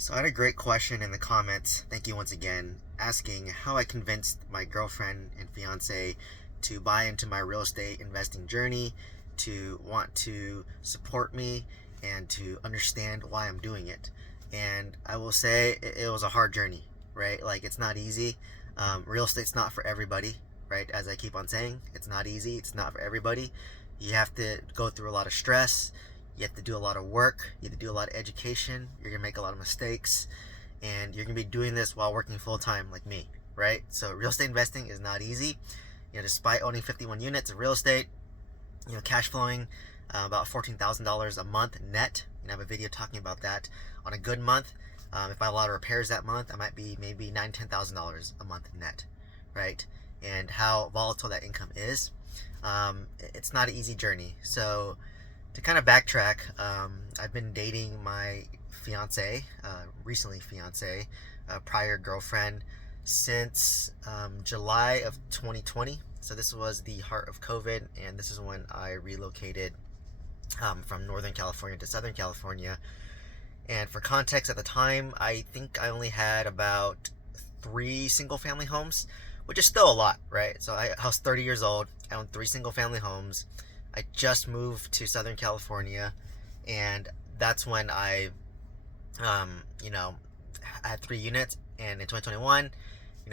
So I had a great question in the comments. Thank you once again, asking how I convinced my girlfriend and fiance to buy into my real estate investing journey, to want to support me, and to understand why I'm doing it. And I will say it was a hard journey, right? Like, it's not easy. Real estate's not for everybody, right? As I keep on saying, it's not easy. It's not for everybody. You have to go through a lot of stress. You have to do a lot of work. You have to do a lot of education. You're going to make a lot of mistakes. And you're going to be doing this while working full time, like me, right? So, real estate investing is not easy. Despite owning 51 units of real estate, cash flowing about $14,000 a month net. I have a video talking about that. On a good month, if I have a lot of repairs that month, I might be maybe $9,000-$10,000 a month net, right? And how volatile that income is. It's not an easy journey. So, to kind of backtrack, I've been dating my fiance, recently fiance, prior girlfriend, since July of 2020. So this was the heart of COVID, and this is when I relocated from Northern California to Southern California. And for context, at the time, I think I only had about 3 single-family homes, which is still a lot, right? So I was 30 years old. I owned 3 single-family homes. I just moved to Southern California, and that's when I had 3 units. And in 2021,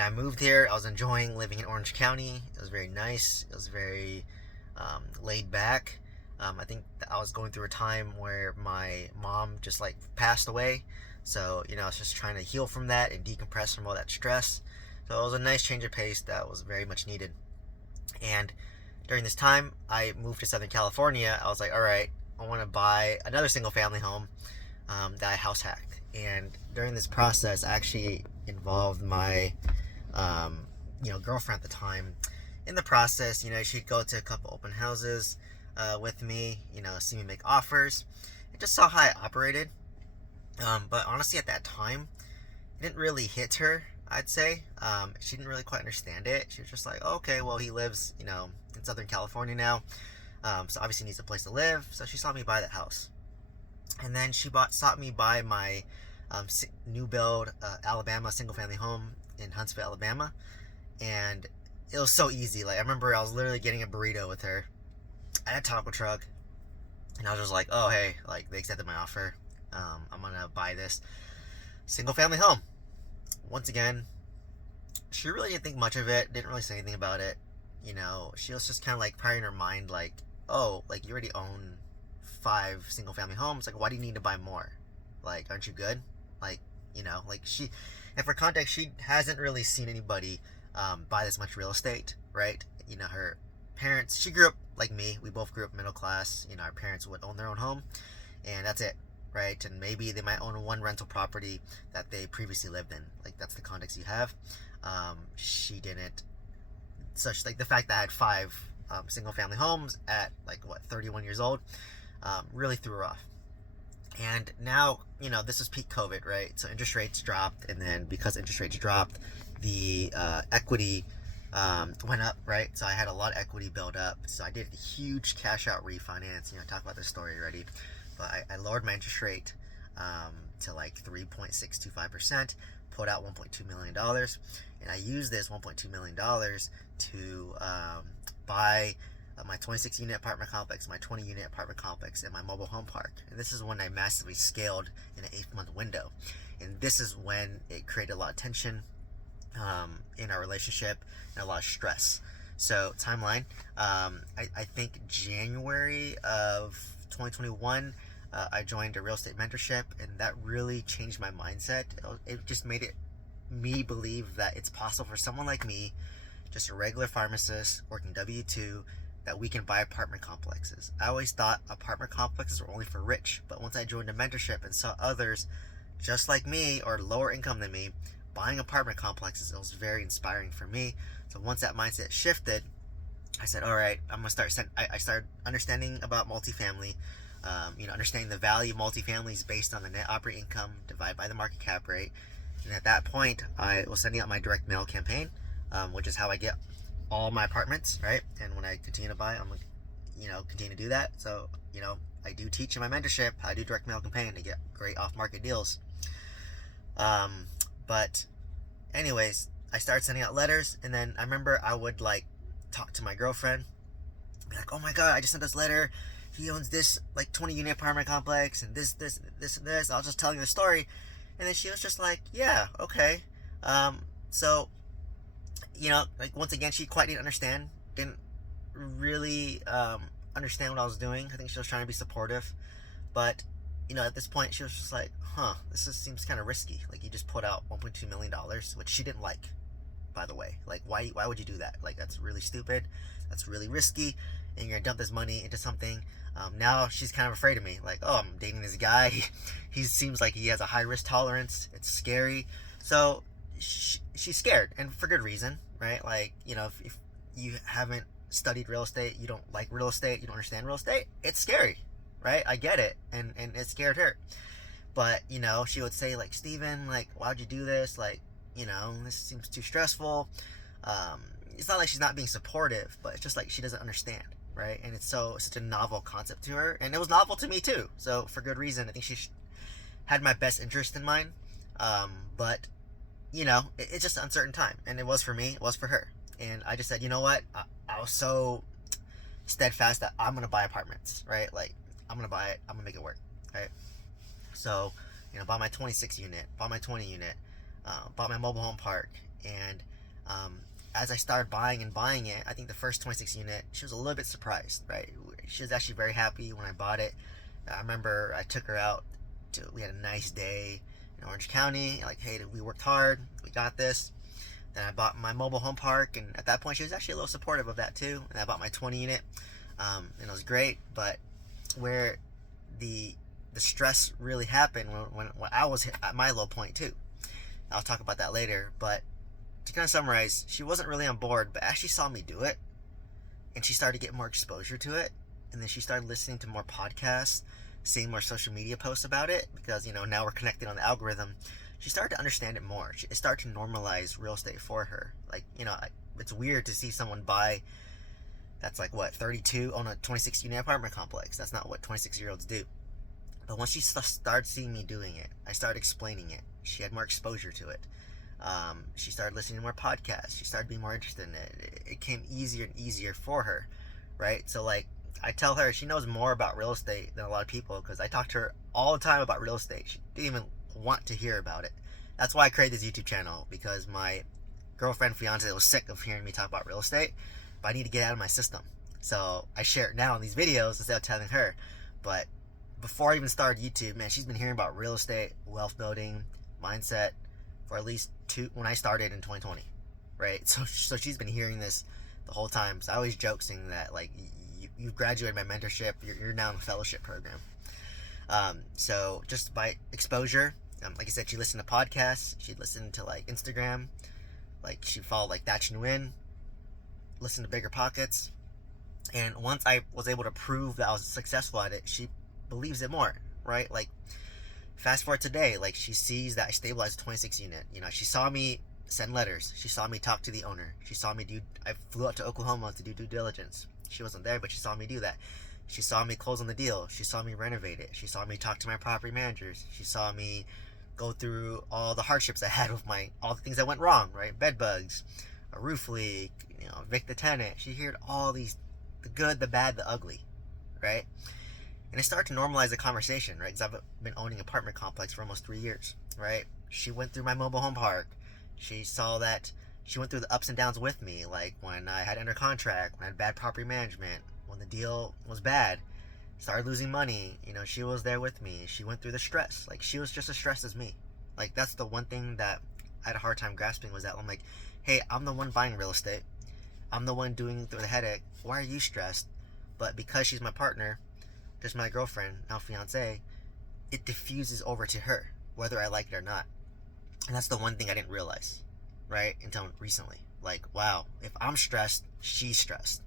I moved here. I was enjoying living in Orange County. It was very nice. It was very laid back. I think I was going through a time where my mom just like passed away. So, I was just trying to heal from that and decompress from all that stress. So it was a nice change of pace that was very much needed. And during this time, I moved to Southern California. I was like, all right, I want to buy another single family home that I house hacked. And during this process, I actually involved my girlfriend at the time in the process. She'd go to a couple open houses with me, see me make offers, and just saw how I operated. But honestly, at that time, it didn't really hit her, I'd say. She didn't really quite understand it. She was just like, oh, okay, well, he lives, in Southern California now. So obviously needs a place to live. So she saw me buy that house. And then she sought me buy my new build Alabama single family home in Huntsville, Alabama. And it was so easy. Like, I remember I was literally getting a burrito with her at a taco truck. And I was just like, oh, hey, like, they accepted my offer. I'm going to buy this single family home. Once again, she really didn't think much of it, didn't really say anything about it. She was just kind of like probably in her mind, like, oh, like, you already own 5 single family homes. Like, why do you need to buy more? Like, aren't you good? Like, and for context, she hasn't really seen anybody buy this much real estate, right? Her parents, she grew up like me. We both grew up middle class. Our parents would own their own home, and that's it, right? And maybe they might own one rental property that they previously lived in. Like, that's the context you have. She didn't. Such like the fact that I had 5 single family homes at 31 years old really threw her off. And now, this is peak COVID, right? So interest rates dropped, and then because interest rates dropped, the equity went up, right? So I had a lot of equity build up. So I did a huge cash out refinance. I talked about this story already, but I lowered my interest rate to 3.625%, pulled out $1.2 million, and I used this $1.2 million to buy my 26 unit apartment complex, my 20 unit apartment complex, and my mobile home park. And this is when I massively scaled in an 8-month window. And this is when it created a lot of tension in our relationship and a lot of stress. So, timeline, I think January of 2021, I joined a real estate mentorship, and that really changed my mindset. It just made me believe that it's possible for someone like me, just a regular pharmacist working W-2, that we can buy apartment complexes. I always thought apartment complexes were only for rich, but once I joined a mentorship and saw others just like me or lower income than me buying apartment complexes, it was very inspiring for me. So once that mindset shifted, I said, all right, I'm gonna start. I started understanding about multifamily. Understanding the value of multifamily is based on the net operating income divided by the market cap rate. And at that point, I was sending out my direct mail campaign, which is how I get all my apartments, right? And when I continue to buy, I'm like, continue to do that. So, I do teach in my mentorship how to do direct mail campaign to get great off-market deals. Um, but anyways, I started sending out letters, and then I remember I would like talk to my girlfriend, be like, "Oh my god, I just sent this letter. He owns this like 20-unit apartment complex, and this and this." I was just telling the story, and then she was just like, "Yeah, okay." So like once again, she quite didn't understand, didn't really understand what I was doing. I think she was trying to be supportive, but at this point, she was just like, "Huh, seems kind of risky. Like you just put out $1.2 million, which she didn't like, by the way. Like why would you do that? Like that's really stupid. That's really risky, and you're gonna dump this money into something." Now she's kind of afraid of me. Like, oh, I'm dating this guy. He seems like he has a high risk tolerance. It's scary. So she's scared, and for good reason, right? Like, if you haven't studied real estate, you don't like real estate, you don't understand real estate, it's scary, right? I get it, and it scared her. But she would say like, "Steven, like, why'd you do this? Like, this seems too stressful." It's not like she's not being supportive, but it's just like she doesn't understand, right? And it's such a novel concept to her, and it was novel to me too. So for good reason, I think she had my best interest in mind. But it's just an uncertain time, and it was for me, it was for her, and I just said, you know what, I was so steadfast that I'm gonna buy apartments, right? Like I'm gonna buy it, I'm gonna make it work, right? So bought my 26 unit, bought my 20 unit, bought my mobile home park, and as I started buying it, I think the first 26 unit, she was a little bit surprised, right? She was actually very happy when I bought it. I remember I took her out we had a nice day in Orange County. Like, hey, we worked hard, we got this. Then I bought my mobile home park, and at that point she was actually a little supportive of that too. And I bought my 20 unit, and it was great. But where the stress really happened when I was at my low point too. I'll talk about that later. But to kind of summarize, she wasn't really on board, but as she saw me do it, and she started to get more exposure to it, and then she started listening to more podcasts, seeing more social media posts about it, because now we're connected on the algorithm. She started to understand it more. It started to normalize real estate for her. Like, it's weird to see someone buy that's like what, 32 on a 26 unit apartment complex. That's not what 26-year-olds do. But once she started seeing me doing it, I started explaining it. She had more exposure to it. She started listening to more podcasts. She started being more interested in it. It came easier and easier for her, right? So like, I tell her she knows more about real estate than a lot of people, because I talk to her all the time about real estate. She didn't even want to hear about it. That's why I created this YouTube channel, because my girlfriend, fiance, was sick of hearing me talk about real estate, but I need to get it out of my system. So I share it now in these videos instead of telling her. But before I even started YouTube, man, she's been hearing about real estate, wealth building, mindset for at least when I started in 2020, right? So she's been hearing this the whole time. So I always joke saying that, like, you've graduated my mentorship, you're now in the fellowship program. So just by exposure, like I said, she listened to podcasts, she'd listen to like Instagram, like she'd follow like That's New In, listen to Bigger Pockets, and once I was able to prove that I was successful at it, she believes it more, right? Like, fast forward today, like she sees that I stabilized a 26 unit. She saw me send letters, she saw me talk to the owner, she saw me I flew out to Oklahoma to do due diligence. She wasn't there, but she saw me do that. She saw me close on the deal. She saw me renovate it. She saw me talk to my property managers. She saw me go through all the hardships I had with all the things that went wrong, right? Bed bugs, a roof leak, evict the tenant. She heard all these, the good, the bad, the ugly, right? And it started to normalize the conversation, right? Because I've been owning an apartment complex for almost 3 years, right? She went through my mobile home park. She saw that. She went through the ups and downs with me, like when I had under contract, when I had bad property management, when the deal was bad, started losing money. She was there with me. She went through the stress. Like, she was just as stressed as me. Like, that's the one thing that I had a hard time grasping, was that I'm like, hey, I'm the one buying real estate. I'm the one doing through the headache. Why are you stressed? But because she's my partner, just my girlfriend, now fiance, it diffuses over to her, whether I like it or not. And that's the one thing I didn't realize, right, until recently. Like, wow, if I'm stressed, she's stressed.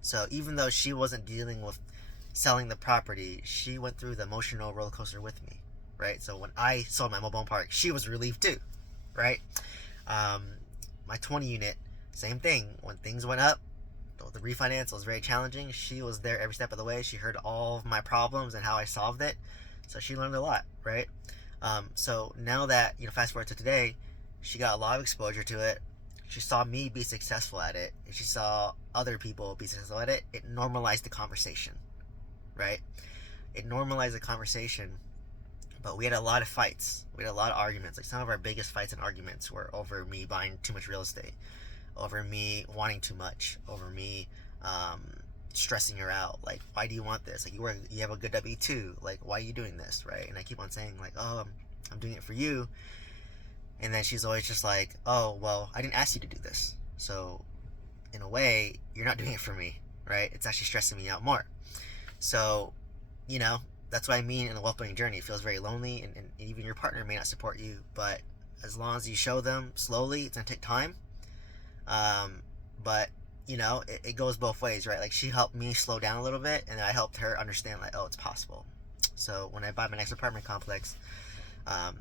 So even though she wasn't dealing with selling the property, she went through the emotional roller coaster with me, right? So when I sold my mobile home park, she was relieved too, right? My 20 unit, same thing. When things went up, the refinance was very challenging. She was there every step of the way. She heard all of my problems and how I solved it. So she learned a lot, right? So now that, fast forward to today, she got a lot of exposure to it. She saw me be successful at it, and she saw other people be successful at it. It normalized the conversation, right? It normalized the conversation, but we had a lot of fights. We had a lot of arguments. Like, some of our biggest fights and arguments were over me buying too much real estate, over me wanting too much, over me um, stressing her out. Like, why do you want this? Like, you have a good W-2. Like, why are you doing this, right? And I keep on saying, like, oh, I'm doing it for you. And then she's always just like, oh, well, I didn't ask you to do this. So, in a way, you're not doing it for me, right? It's actually stressing me out more. So, you know, that's what I mean in the wealth building journey. It feels very lonely, and even your partner may not support you, but as long as you show them slowly, it's going to take time. But, it goes both ways, right? Like, she helped me slow down a little bit, and then I helped her understand, like, oh, it's possible. So when I buy my next apartment complex, um,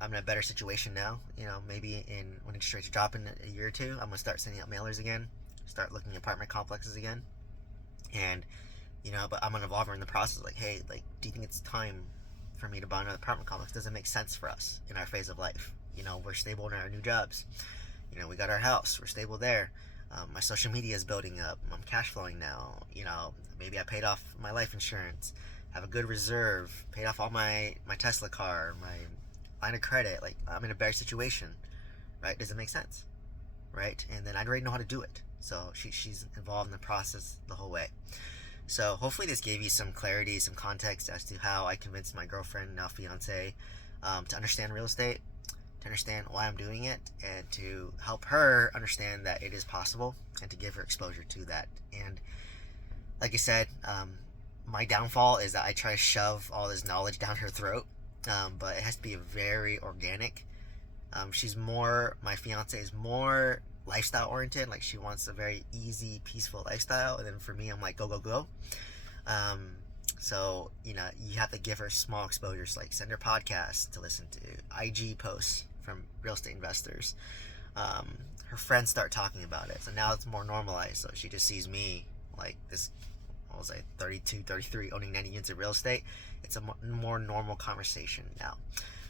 I'm in a better situation now. Maybe when interest rates drop in a year or two, I'm going to start sending out mailers again, start looking at apartment complexes again. And, but I'm going to involve her in the process. Like, hey, like, do you think it's time for me to buy another apartment complex? Does it make sense for us in our phase of life? We're stable in our new jobs. We got our house. We're stable there. My social media is building up. I'm cash flowing now. Maybe I paid off my life insurance, have a good reserve, paid off all my Tesla car, my line of credit. Like, I'm in a better situation, right? Does it make sense, right? And then I already know how to do it. So she's involved in the process the whole way. So hopefully this gave you some clarity, some context as to how I convinced my girlfriend, now fiance, to understand real estate, to understand why I'm doing it, and to help her understand that it is possible, and to give her exposure to that. And like I said, my downfall is that I try to shove all this knowledge down her throat, but it has to be very organic. My fiance is more lifestyle oriented. Like, she wants a very easy, peaceful lifestyle, and then for me, I'm like, go, go, go. So you have to give her small exposures, like send her podcasts to listen to, IG posts from real estate investors. Her friends start talking about it, so now it's more normalized. So she just sees me like this, what was I, 32, 33, owning 90 units of real estate. It's a more normal conversation now.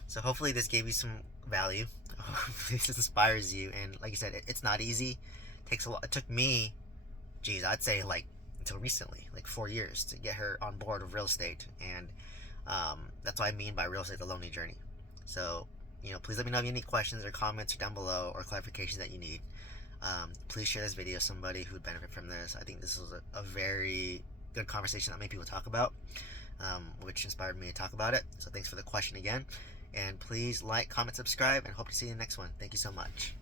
So hopefully this gave you some value. Hopefully this inspires you. And like I said, it's not easy. It takes a lot. It took me, I'd say like until recently, like 4 years, to get her on board with real estate. And that's what I mean by real estate, the lonely journey. So, please let me know if you have any questions or comments down below, or clarifications that you need. Please share this video with somebody who would benefit from this. I think this was a very good conversation that many people talk about, which inspired me to talk about it. So thanks for the question again. And please like, comment, subscribe, and hope to see you in the next one. Thank you so much.